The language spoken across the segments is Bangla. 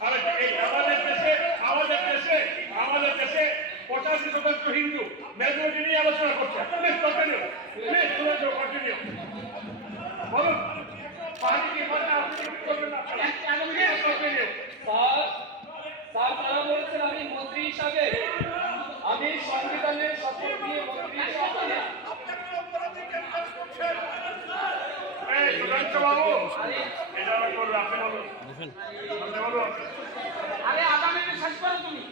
আমাদের দেশে 85% হিন্দু মেজরিটি নিয়ে আলোচনা করছে। Please continue, please continue. বলুন পানি কি বলতে আপনি করবেন না? কন্টিনিউ। স্যার তারা বলছেন আমি মন্ত্রী হিসাবে আমি সংবিধানের শপথ নিয়ে মন্ত্রী হিসাবে আরে আগামী শেষ করো তুমি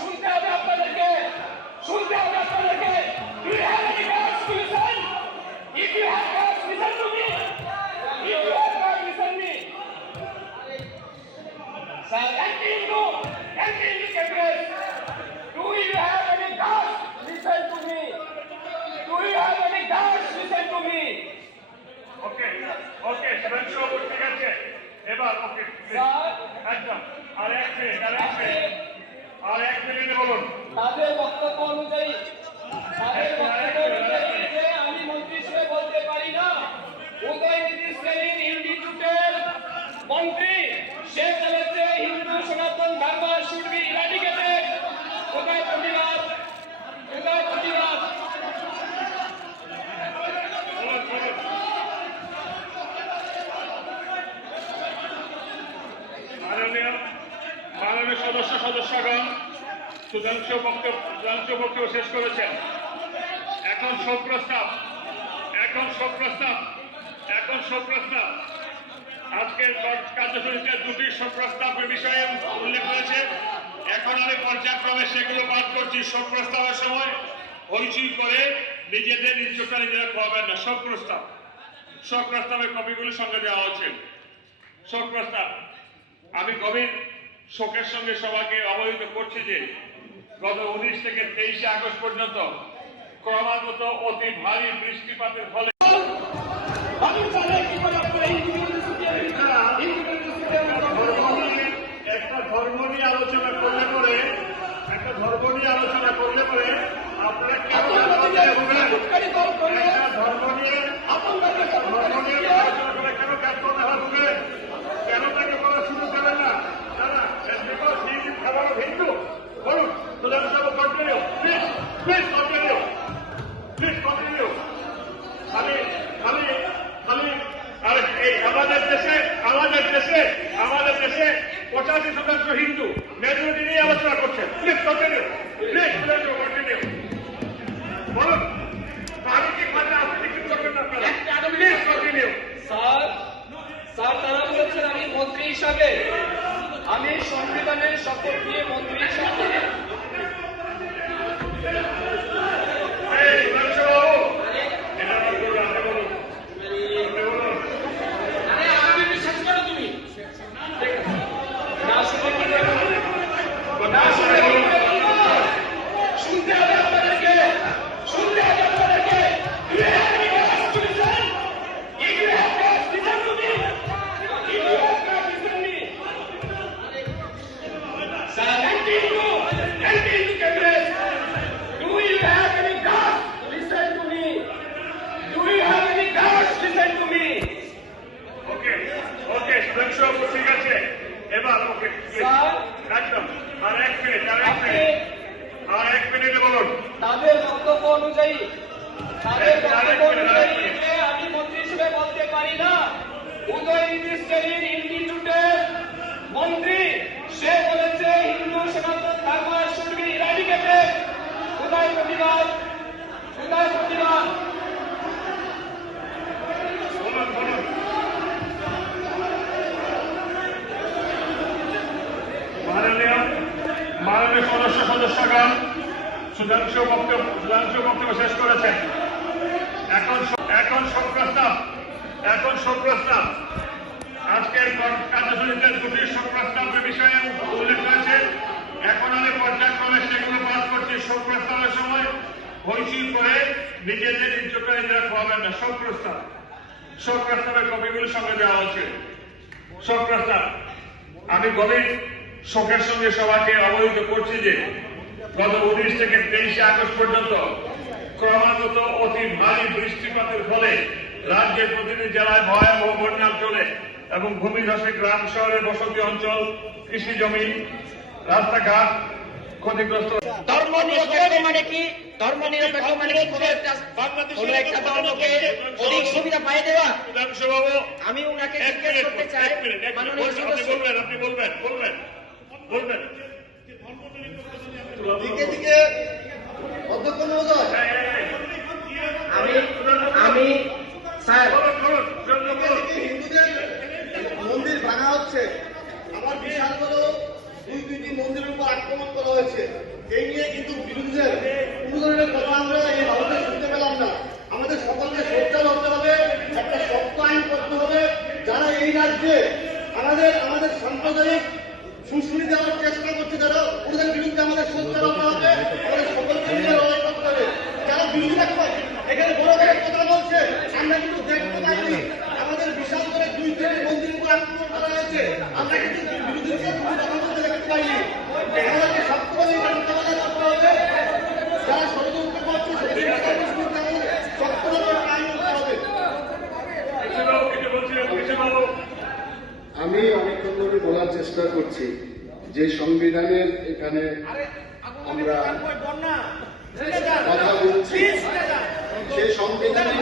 শুনতে হবে আপনাদেরকে শুনতে হবে আপনাদেরকে If you have guts, listen to me. If you have guts, listen me. Sir, anti-Hindu Congress. Do you have any guts? Listen to me. Do you have any guts? Listen to me. Okay, okay, Shancho, ঠিক আছে। এবার ওকে স্যার একদম আর এক মিনিট বলুন। তাদের বক্তব্য অনুযায়ী যে আমি মন্ত্রী হিসেবে বলতে পারি না উদয়নিধি শ্রেণীর ইনস্টিটিউটের মন্ত্রী সে বলেছে হিন্দু সনাতন ধর্ম শুড বি ইরাডিকেটেড। কোথায় প্রতিবাদ কোথায় প্রতিবাদ? মাননীয় সদস্যগণ সুধাংশু বক্তব্য শেষ করেছেন। এখন শোক প্রস্তাব আজকের কার্যসূচিতে দুটি শোক প্রস্তাবের বিষয়ে উল্লেখ হয়েছে। এখন আমি পর্যায়ক্রমে সেগুলো পাঠ করছি। শোক প্রস্তাবের সময় হইচই করে নিজেদের ইজ্জতটা নিজেরা খোয়াবেন না। শোক প্রস্তাবের কপিগুলি সঙ্গে দেওয়া হচ্ছে। শোক প্রস্তাব আমি গভীর শোকের সঙ্গে সবাইকে অবহিত করছি যে গত 19 থেকে 23 আগস্ট পর্যন্ত ক্রমাগত অতি ভারী বৃষ্টিপাতের ফলে একটা ধর্ম নিয়ে আলোচনা করলে পরে আপনারা কেন ধর্ম নিয়ে আলোচনা করে কেন কাজ করতে হবে? কেন তাকে বলা শুরু করেন না? হিন্দু বলুন কন্টিনিউ, প্লিজ কন্টিনিউ। আমাদের দেশে 85% হিন্দু মেজরিটি নিয়ে আলোচনা করছে। Please continue. বলুন পানি কি খাতে আপনি কি করবেন না? Please continue. স্যার তারা বলছেন আমি মন্ত্রী হিসাবে আমি সংবিধানের শপথ নিয়ে মন্ত্রী হিসাবে শুনতে হবে আপনাদেরকে শুনতে হবে আপনাদেরকে Anti-Hindu Congress. Do you have any guts? Listen to me. Do you have any guts? Listen to me. ওকে সুধাংশু ঠিক আছে। এবার ওকে একদম আর এক মিনিট বলুন। তাদের বক্তব্য অনুযায়ী যে আমি মন্ত্রী হিসেবে বলতে পারি না উদয়নিধি শ্রেণীর ইনস্টিটিউটের মন্ত্রী সে বলেছে হিন্দু সনাতন ধর্ম শুড বি ইরাডিকেটেড। কোথায় প্রতিবাদ? মাননীয় সদস্যগণ সুধাংশু বক্তব্য শেষ করেছেন। এখন শোক প্রস্তাব আজকের কার্যসূচিতে দুটি শোক প্রস্তাবের বিষয়ে উল্লেখ হয়েছে। এখন আমি পর্যায়ক্রমে সেগুলো পাঠ করছি। শোক প্রস্তাবের সময় হইচই করে নিজেদের ইজ্জতটা নিজেরা খোয়াবেন না। শোক প্রস্তাবের কপিগুলি সঙ্গে দেওয়া হচ্ছে। শোক প্রস্তাব আমি গভীর শোকের সঙ্গে সবাইকে অবহিত করছি যে গত 19 থেকে 23 আগস্ট পর্যন্ত ক্রমাগত অতি ভারী বৃষ্টিপাতের ফলে রাজ্যের প্রতিটি জেলায় ভয়াবহ বন্যা চলে এবং ভূমিধসে গ্রাম শহরের বসতি অঞ্চল, কৃষি জমি, রাস্তাঘাট ক্ষতিগ্রস্ত। ধর্ম নিরপেক্ষ মানে কি? ধর্ম নিরপেক্ষ মানে কি? কোনো একটা ধর্মকে অধিক সুবিধা পাই দেওয়া? বিধানসভাবু আমি ওনাকে জিজ্ঞেস করতে চাই, মাননীয় সদস্য, আপনি বলবেন। দিকে দিকে অধ্যক্ষ মহোদয়, আমি স্যার, হিন্দুদের মন্দির ভাঙা হচ্ছে, আমার বিশাল বড় দুইটি মন্দিরের উপর আক্রমণ করা হয়েছে। এই নিয়ে কিন্তু বিরোধীদের কোন ধরনের কথা আমরা এই ভারতে শুনতে পেলাম না। আমাদের সকলকে সোচ্চার হতে হবে, একটা শক্ত আইন করতে হবে। যারা এই রাজ্যে আমাদের সাম্প্রদায়িক শুশ্রূষি দেওয়ার চেষ্টা করছে, যারা ওদের বিরুদ্ধে আমাদের সোচ্চার হতে হবে, আমাদের সকলকে মিলে লড়াই করতে হবে। যারা বিরোধীরা এখানে বড় বড় কথা বলছে, আমরা কিন্তু দেখতে পাইনি আমাদের বিশাল করে দুইটি মন্দিরের উপর আক্রমণ করা হয়েছে। আমরা কিন্তু বিরোধীদের কথা বলতে দেখতে পাইনি। আমাদেরকে শক্তভাবে এটা মোকাবেলা করতে হবে। যারা ষড়যন্ত্র করছে শক্তভাবে আইন করতে হবে। আমি অনেকক্ষণ ধরে বলার চেষ্টা করছি যে সংবিধানের এখানে আমরা কথা বলছি, সেই সংবিধানে